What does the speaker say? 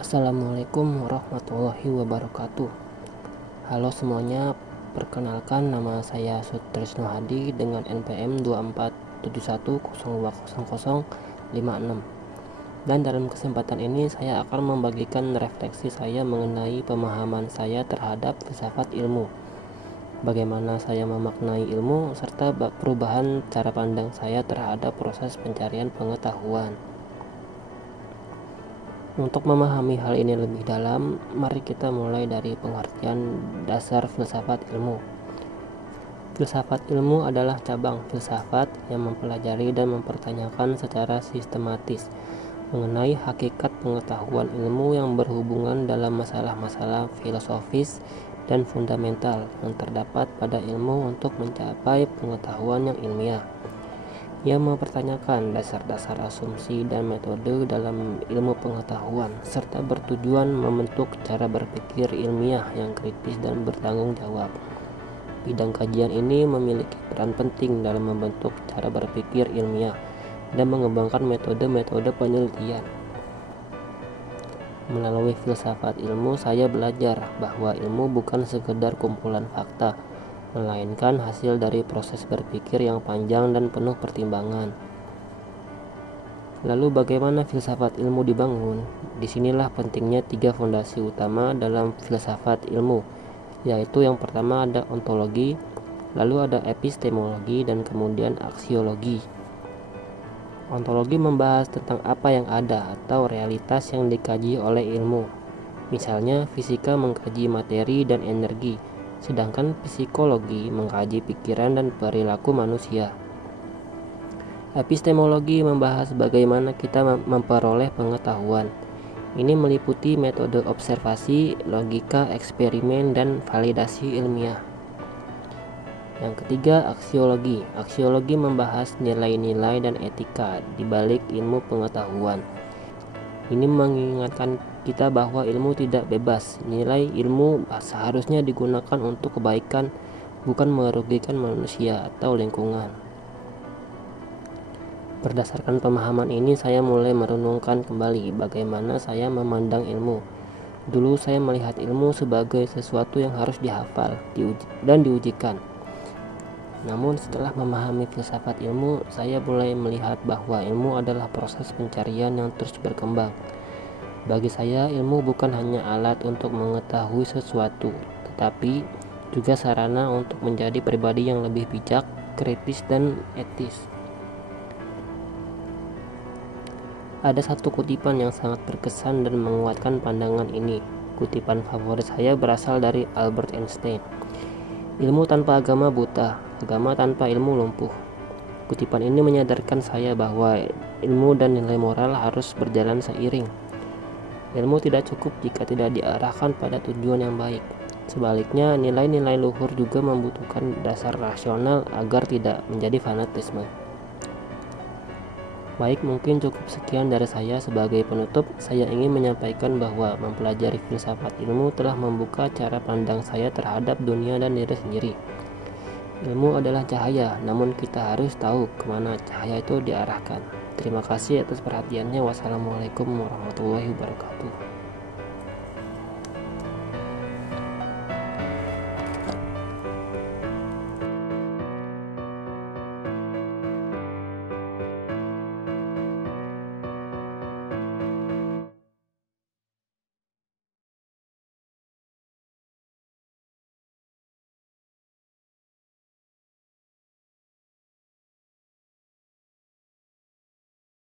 Assalamualaikum warahmatullahi wabarakatuh. Halo semuanya, perkenalkan nama saya Sutrisno Hadi dengan NPM 2471020056. Dan dalam kesempatan ini saya akan membagikan refleksi saya mengenai pemahaman saya terhadap filsafat ilmu. Bagaimana saya memaknai ilmu serta perubahan cara pandang saya terhadap proses pencarian pengetahuan. Untuk memahami hal ini lebih dalam, mari kita mulai dari pengertian dasar filsafat ilmu. Filsafat ilmu adalah cabang filsafat yang mempelajari dan mempertanyakan secara sistematis mengenai hakikat pengetahuan ilmu yang berhubungan dalam masalah-masalah filosofis dan fundamental yang terdapat pada ilmu untuk mencapai pengetahuan yang ilmiah. Ia mempertanyakan dasar-dasar asumsi dan metode dalam ilmu pengetahuan, serta bertujuan membentuk cara berpikir ilmiah yang kritis dan bertanggung jawab. Bidang kajian ini memiliki peran penting dalam membentuk cara berpikir ilmiah dan mengembangkan metode-metode penelitian. Melalui filsafat ilmu, saya belajar bahwa ilmu bukan sekedar kumpulan fakta, melainkan hasil dari proses berpikir yang panjang dan penuh pertimbangan. Lalu bagaimana filsafat ilmu dibangun? Disinilah pentingnya 3 fondasi utama dalam filsafat ilmu, yaitu yang pertama ada ontologi, lalu ada epistemologi, dan kemudian aksiologi. Ontologi membahas tentang apa yang ada atau realitas yang dikaji oleh ilmu. Misalnya fisika mengkaji materi dan energi, sedangkan psikologi mengkaji pikiran dan perilaku manusia. Epistemologi membahas bagaimana kita memperoleh pengetahuan. Ini meliputi metode observasi, logika, eksperimen, dan validasi ilmiah. Yang ketiga, aksiologi. Aksiologi membahas nilai-nilai dan etika di balik ilmu pengetahuan. Ini mengingatkan kita bahwa ilmu tidak bebas. Nilai ilmu seharusnya digunakan untuk kebaikan, bukan merugikan manusia atau lingkungan. Berdasarkan pemahaman ini, saya mulai merenungkan kembali bagaimana saya memandang ilmu. Dulu saya melihat ilmu sebagai sesuatu yang harus dihafal dan diujikan. Namun setelah memahami filsafat ilmu, saya mulai melihat bahwa ilmu adalah proses pencarian yang terus berkembang. Bagi saya, ilmu bukan hanya alat untuk mengetahui sesuatu, tetapi juga sarana untuk menjadi pribadi yang lebih bijak, kritis, dan etis. Ada satu kutipan yang sangat berkesan dan menguatkan pandangan ini. Kutipan favorit saya berasal dari Albert Einstein. Ilmu tanpa agama buta, agama tanpa ilmu lumpuh. Kutipan ini menyadarkan saya bahwa ilmu dan nilai moral harus berjalan seiring. Ilmu tidak cukup jika tidak diarahkan pada tujuan yang baik. Sebaliknya, nilai-nilai luhur juga membutuhkan dasar rasional agar tidak menjadi fanatisme. Baik, mungkin cukup sekian dari saya. Sebagai penutup, saya ingin menyampaikan bahwa mempelajari filsafat ilmu telah membuka cara pandang saya terhadap dunia dan diri sendiri. Ilmu adalah cahaya, namun kita harus tahu kemana cahaya itu diarahkan. Terima kasih atas perhatiannya. Wassalamualaikum warahmatullahi wabarakatuh.